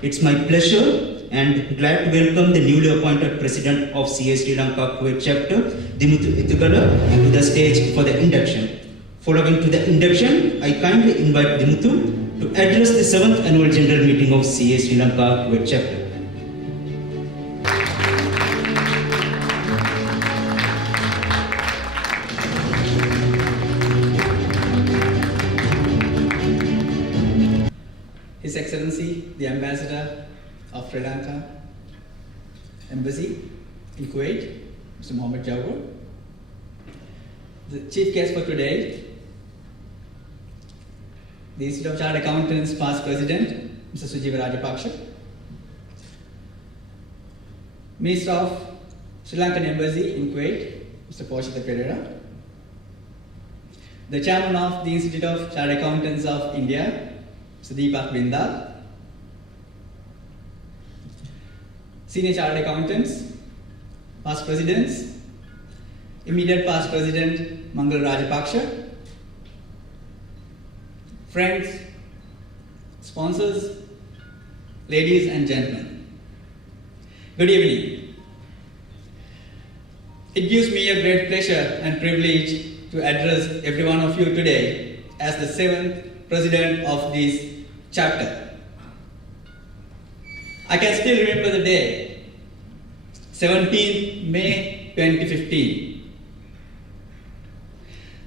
It's my pleasure and glad to welcome the newly appointed President of CA Sri Lanka Kuwait Chapter, Dimuthu Ethugala, to the stage for the induction. Following to the induction, I kindly invite Dimuthu to address the 7th Annual General Meeting of CA Sri Lanka Kuwait Chapter. His Excellency, the Ambassador of Sri Lanka Embassy in Kuwait, Mr. Mohammed Jawar. The chief guest for today, the Institute of Chartered Accountants past President, Mr. Sujiva Rajapaksa. Minister of Sri Lankan Embassy in Kuwait, Mr. Poshita Pereira. The Chairman of the Institute of Chartered Accountants of India, Mr. Deepak Bindal. Senior Chartered Accountants, past Presidents, immediate past President Mangal Rajapaksha, friends, sponsors, ladies and gentlemen. Good evening. It gives me a great pleasure and privilege to address every one of you today as the 7th President of this chapter. I can still remember the day, 17th May 2015.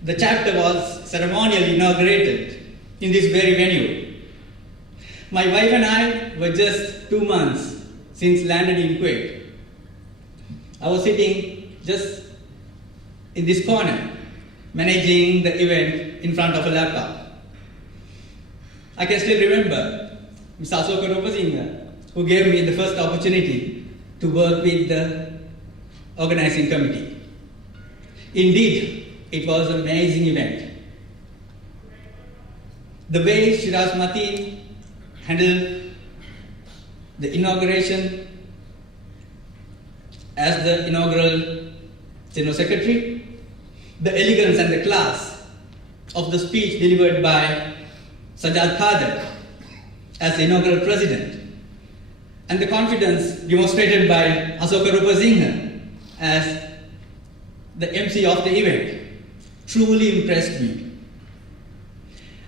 The chapter was ceremonially inaugurated in this very venue. My wife and I were just 2 months since landed in Kuwait. I was sitting just in this corner, managing the event in front of a laptop. I can still remember Mr. Ashoka, who gave me the first opportunity to work with the organizing committee. Indeed, it was an amazing event. The way Shiraz Mateen handled the inauguration as the inaugural General Secretary, the elegance and the class of the speech delivered by Sajjad Khader as the inaugural President, and the confidence demonstrated by Ashoka Rupasinghe as the MC of the event truly impressed me.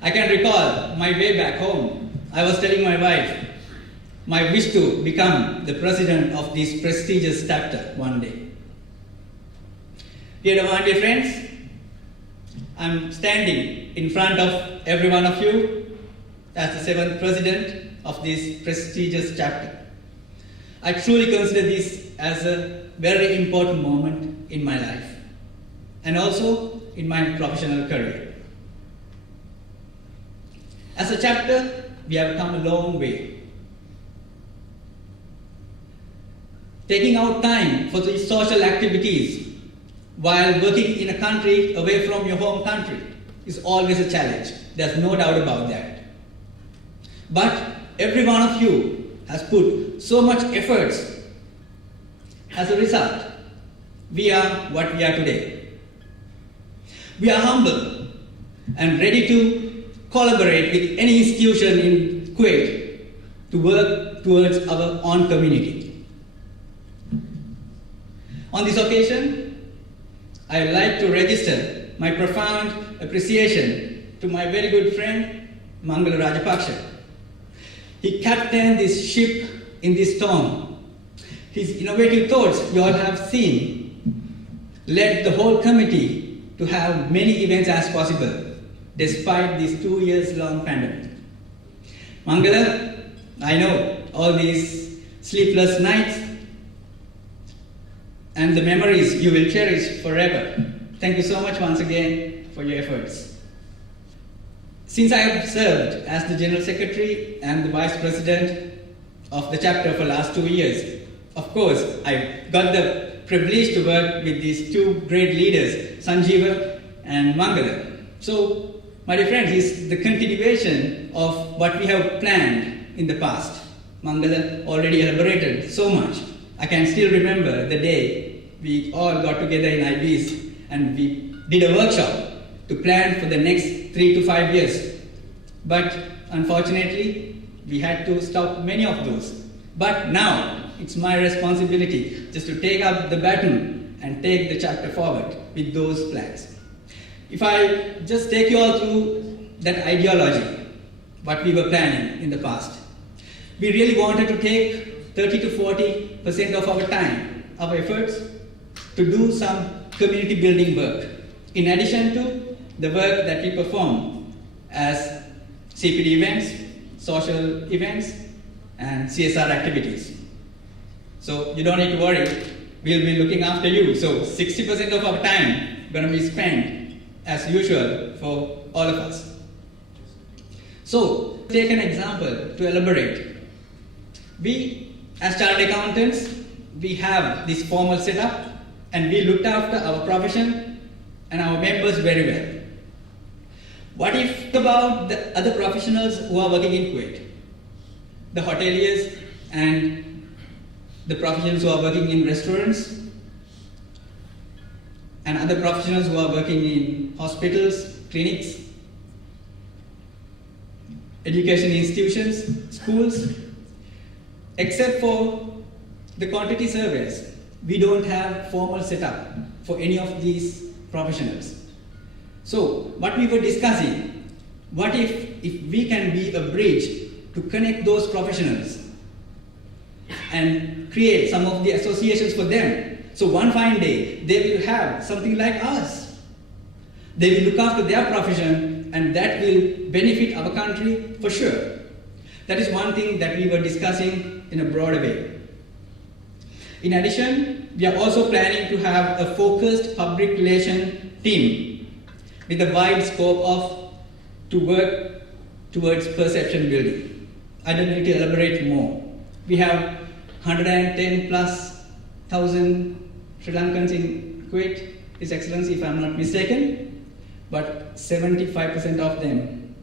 I can recall my way back home, I was telling my wife my wish to become the President of this prestigious chapter one day. Dear friends, I'm standing in front of every one of you as the 7th President of this prestigious chapter. I truly consider this as a very important moment in my life and also in my professional career. As a chapter, we have come a long way. Taking out time for these social activities while working in a country away from your home country is always a challenge. There's no doubt about that. But every one of you has put so much efforts. As a result, we are what we are today. We are humble and ready to collaborate with any institution in Kuwait to work towards our own community. On this occasion, I would like to register my profound appreciation to my very good friend, Mangal Rajapaksha. He captained this ship in this storm. His innovative thoughts, you all have seen, led the whole committee to have many events as possible, despite this 2 years long pandemic. Mangala, I know all these sleepless nights and the memories you will cherish forever. Thank you so much once again for your efforts. Since I have served as the General Secretary and the Vice President of the chapter for the last 2 years, of course, I got the privilege to work with these two great leaders, Sanjeeva and Mangala. So, my dear friends, it's the continuation of what we have planned in the past. Mangala already elaborated so much. I can still remember the day we all got together in IBs and we did a workshop to plan for the next 3 to 5 years. But unfortunately, we had to stop many of those. But now, it's my responsibility just to take up the baton and take the chapter forward with those plans. If I just take you all through that ideology, what we were planning in the past, we really wanted to take 30 to 40% of our time, our efforts, to do some community building work, in addition to the work that we perform as CPD events, social events, and CSR activities. So you don't need to worry, we'll be looking after you. So 60% of our time going to be spent as usual for all of us. So take an example to elaborate. We, as chartered accountants, we have this formal setup and we looked after our profession and our members very well. What if about the other professionals who are working in Kuwait? The hoteliers and the professionals who are working in restaurants and other professionals who are working in hospitals, clinics, education institutions, schools. Except for the quantity surveys, we don't have formal setup for any of these professionals. So what we were discussing, what if we can be a bridge to connect those professionals and create some of the associations for them. So one fine day, they will have something like us. They will look after their profession and that will benefit our country for sure. That is one thing that we were discussing in a broader way. In addition, we are also planning to have a focused public relation team with a wide scope to work towards perception building. I don't need to elaborate more. We have 110 plus thousand Sri Lankans in Kuwait, His Excellency, if I'm not mistaken, but 75% of them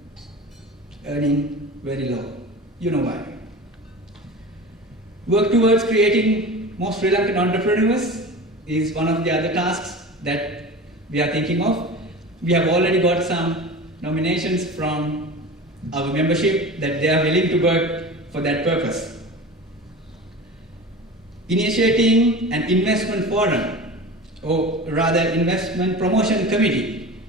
earning very low. You know why. Work towards creating more Sri Lankan entrepreneurs is one of the other tasks that we are thinking of. We have already got some nominations from our membership that they are willing to work for that purpose. Initiating an investment forum, or rather investment promotion committee,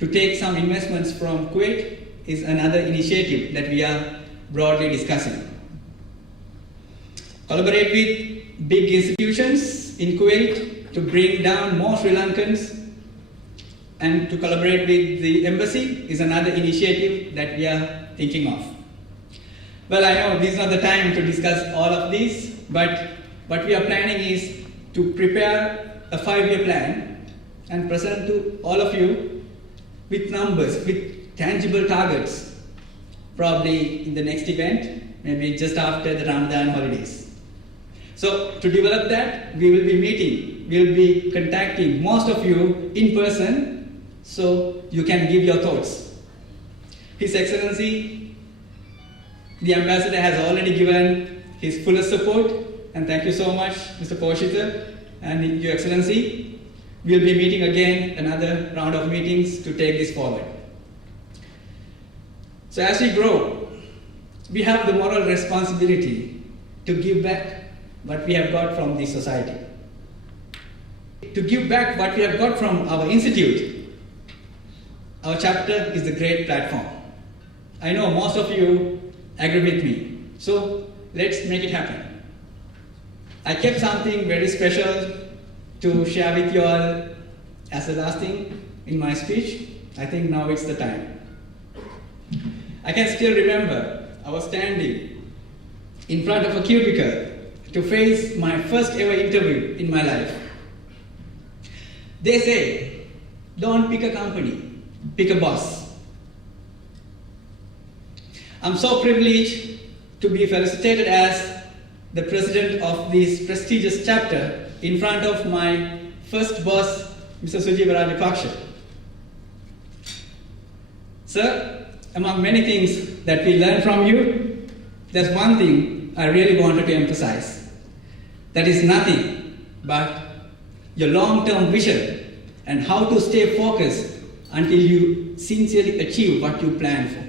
to take some investments from Kuwait is another initiative that we are broadly discussing. Collaborate with big institutions in Kuwait to bring down more Sri Lankans, and to collaborate with the embassy is another initiative that we are thinking of. Well, I know this is not the time to discuss all of these, but what we are planning is to prepare a 5-year plan and present to all of you with numbers, with tangible targets, probably in the next event, maybe just after the Ramadan holidays. So to develop that, we will be meeting, we will be contacting most of you in person so you can give your thoughts. His Excellency, the Ambassador has already given his fullest support, and thank you so much, Mr. Poshita and Your Excellency. We'll be meeting again, another round of meetings to take this forward. So as we grow, we have the moral responsibility to give back what we have got from the society. To give back what we have got from our institute, our chapter is a great platform. I know most of you agree with me, so let's make it happen. I kept something very special to share with you all as the last thing in my speech. I think now it's the time. I can still remember I was standing in front of a cubicle to face my first ever interview in my life. They say, don't pick a company, pick a boss. I'm so privileged to be felicitated as the president of this prestigious chapter in front of my first boss, Mr. Sujiva Rajapaksha. Sir, among many things that we learn from you, there's one thing I really wanted to emphasize. That is nothing but your long-term vision and how to stay focused until you sincerely achieve what you plan for.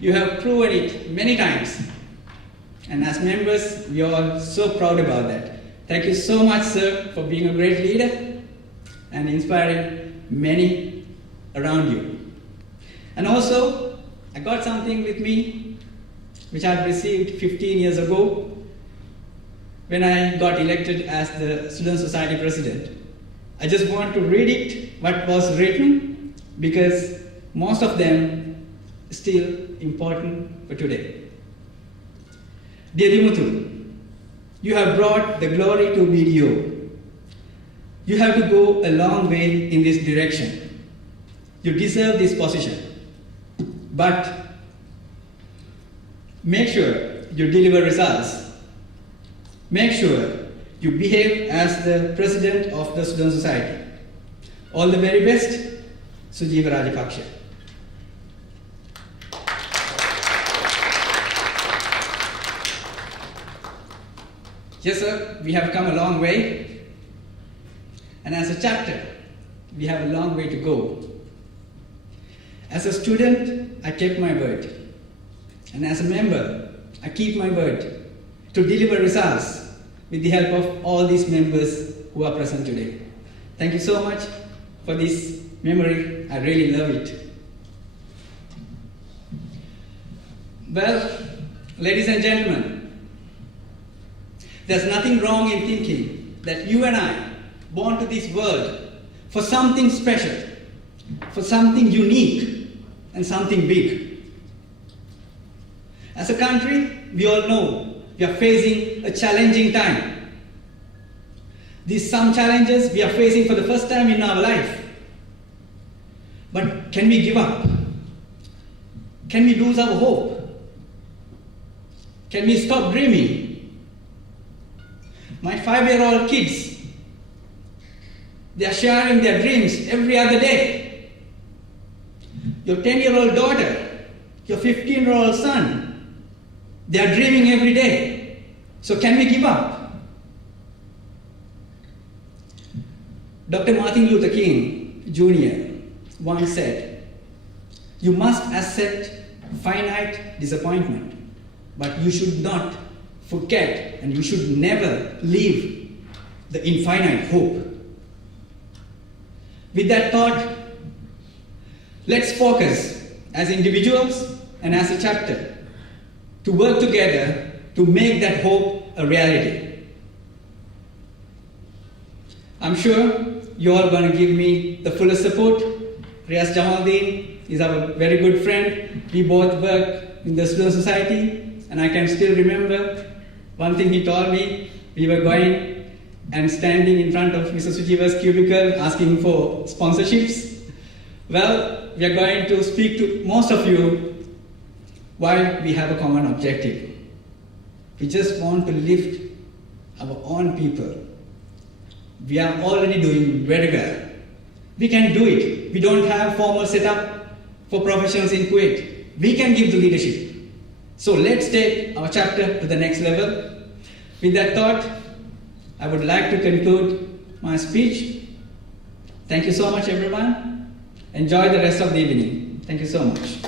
You have proven it many times. And as members, we are all so proud about that. Thank you so much, sir, for being a great leader and inspiring many around you. And also, I got something with me which I received 15 years ago when I got elected as the Student Society President. I just want to read it, what was written, because most of them still important for today. Dear Dimuthu, you have brought the glory to BDO. You have to go a long way in this direction. You deserve this position. But make sure you deliver results. Make sure you behave as the President of the Student Society. All the very best, Sujeeva Rajapaksha. Yes, sir, we have come a long way. And as a chapter, we have a long way to go. As a student, I kept my word. And as a member, I keep my word to deliver results with the help of all these members who are present today. Thank you so much for this memory. I really love it. Well, ladies and gentlemen, there's nothing wrong in thinking that you and I, born to this world for something special, for something unique, and something big. As a country, we all know we are facing a challenging time. These some challenges we are facing for the first time in our life. But can we give up? Can we lose our hope? Can we stop dreaming? My 5-year-old kids, they are sharing their dreams every other day. Your 10-year-old daughter, your 15-year-old son, they are dreaming every day. So can we give up? Dr. Martin Luther King Jr. once said, "You must accept finite disappointment, but you should not forget and you should never leave the infinite hope." With that thought, let's focus as individuals and as a chapter to work together to make that hope a reality. I'm sure you're all going to give me the fullest support. Riaz Jamaldeen is our very good friend. We both work in the Student Society, and I can still remember one thing he told me. We were going and standing in front of Mr. Sujeeva's cubicle asking for sponsorships. Well, we are going to speak to most of you why we have a common objective. We just want to lift our own people. We are already doing very well. We can do it. We don't have formal setup for professionals in Kuwait. We can give the leadership. So let's take our chapter to the next level. With that thought, I would like to conclude my speech. Thank you so much, everyone. Enjoy the rest of the evening. Thank you so much.